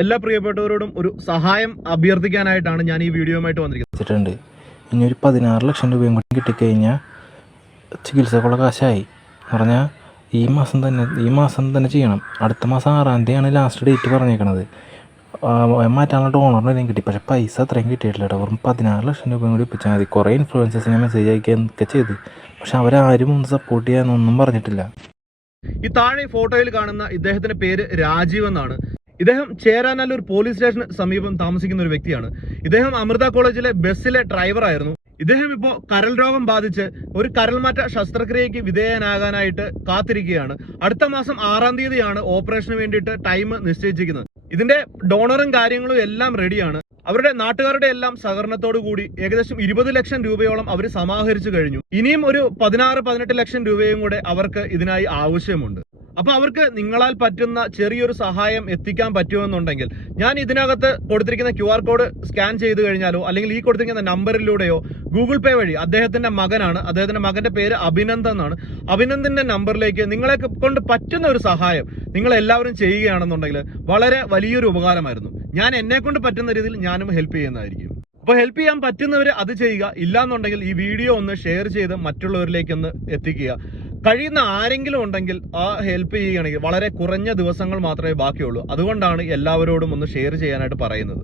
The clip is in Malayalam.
എല്ലാ പ്രിയപ്പെട്ടവരോടും ഒരു സഹായം അഭ്യർത്ഥിക്കാനായിട്ടാണ് ഞാൻ ഈ വീഡിയോയുമായിട്ട് വന്നിരിക്കുന്നത്. ഇനി ഒരു പതിനാറ് ലക്ഷം രൂപയും കൂടി കിട്ടിക്കഴിഞ്ഞാൽ ചികിത്സക്കുള്ള കാശായി. എന്ന് പറഞ്ഞാൽ ഈ മാസം തന്നെ ഈ മാസം തന്നെ ചെയ്യണം. അടുത്ത മാസം ആറാം തീയതിയാണ് ലാസ്റ്റ് ഡേറ്റ് പറഞ്ഞേക്കണത്. മാറ്റാനുള്ള ഡോണറിന് എന്തെങ്കിലും കിട്ടി. പക്ഷേ പൈസ അത്രയും കിട്ടിയിട്ടില്ല കേട്ടോ. വെറും പതിനാറ് ലക്ഷം രൂപയും കൂടി ഒപ്പിച്ചാൽ മതി. കുറേ ഇൻഫ്ലുവൻസേഴ്സ് ഞാൻ മെസ്സേജ് അയക്കുകയൊക്കെ ചെയ്ത്. പക്ഷെ അവരാരും ഒന്ന് സപ്പോർട്ട് ചെയ്യാനൊന്നും പറഞ്ഞിട്ടില്ല. ഈ താഴെ ഫോട്ടോയിൽ കാണുന്ന ഇദ്ദേഹത്തിന്റെ പേര് രാജീവ് എന്നാണ്. ഇദ്ദേഹം ചേരാനല്ലൂർ പോലീസ് സ്റ്റേഷന് സമീപം താമസിക്കുന്ന ഒരു വ്യക്തിയാണ്. ഇദ്ദേഹം അമൃത കോളേജിലെ ബസ്സിലെ ഡ്രൈവർ ആയിരുന്നു. ഇദ്ദേഹം ഇപ്പോൾ കരൽ രോഗം ബാധിച്ച് ഒരു കരൽമാറ്റ ശസ്ത്രക്രിയയ്ക്ക് വിധേയനാകാനായിട്ട് കാത്തിരിക്കുകയാണ്. അടുത്ത മാസം ആറാം തീയതിയാണ് ഓപ്പറേഷന് വേണ്ടിയിട്ട് ടൈം നിശ്ചയിച്ചിരിക്കുന്നത്. ഇതിന്റെ ഡോണറും കാര്യങ്ങളും എല്ലാം റെഡിയാണ് അവരുടെ നാട്ടുകാരുടെ എല്ലാം സഹകരണത്തോടു കൂടി ഏകദേശം ഇരുപത് ലക്ഷം രൂപയോളം അവർ സമാഹരിച്ചു കഴിഞ്ഞു. ഇനിയും ഒരു പതിനാറ് പതിനെട്ട് ലക്ഷം രൂപയും കൂടെ അവർക്ക് ഇതിനായി ആവശ്യമുണ്ട്. അപ്പൊ അവർക്ക് നിങ്ങളാൽ പറ്റുന്ന ചെറിയൊരു സഹായം എത്തിക്കാൻ പറ്റുമെന്നുണ്ടെങ്കിൽ ഞാൻ ഇതിനകത്ത് കൊടുത്തിരിക്കുന്ന ക്യു ആർ കോഡ് സ്കാൻ ചെയ്ത് കഴിഞ്ഞാലോ അല്ലെങ്കിൽ ഈ കൊടുത്തിരിക്കുന്ന നമ്പറിലൂടെയോ ഗൂഗിൾ പേ വഴി അദ്ദേഹത്തിന്റെ മകനാണ് അദ്ദേഹത്തിന്റെ മകന്റെ പേര് അഭിനന്ദൻ എന്നാണ്. അഭിനന്ദന്റെ നമ്പറിലേക്ക് നിങ്ങളെ കൊണ്ട് പറ്റുന്ന ഒരു സഹായം നിങ്ങൾ എല്ലാവരും ചെയ്യുകയാണെന്നുണ്ടെങ്കിൽ വളരെ വലിയൊരു ഉപകാരമായിരുന്നു. ഞാൻ എന്നെ കൊണ്ട് പറ്റുന്ന രീതിയിൽ ഞാനും ഹെൽപ്പ് ചെയ്യുന്നതായിരിക്കും. അപ്പോൾ ഹെൽപ്പ് ചെയ്യാൻ പറ്റുന്നവർ അത് ചെയ്യുക. ഇല്ലാന്നുണ്ടെങ്കിൽ ഈ വീഡിയോ ഒന്ന് ഷെയർ ചെയ്ത് മറ്റുള്ളവരിലേക്ക് ഒന്ന് എത്തിക്കുക. കഴിയുന്ന ആരെങ്കിലും ഉണ്ടെങ്കിൽ ആ ഹെൽപ്പ് ചെയ്യുകയാണെങ്കിൽ വളരെ കുറഞ്ഞ ദിവസങ്ങൾ മാത്രമേ ബാക്കിയുള്ളൂ. അതുകൊണ്ടാണ് എല്ലാവരോടും ഒന്ന് ഷെയർ ചെയ്യാനായിട്ട് പറയുന്നത്.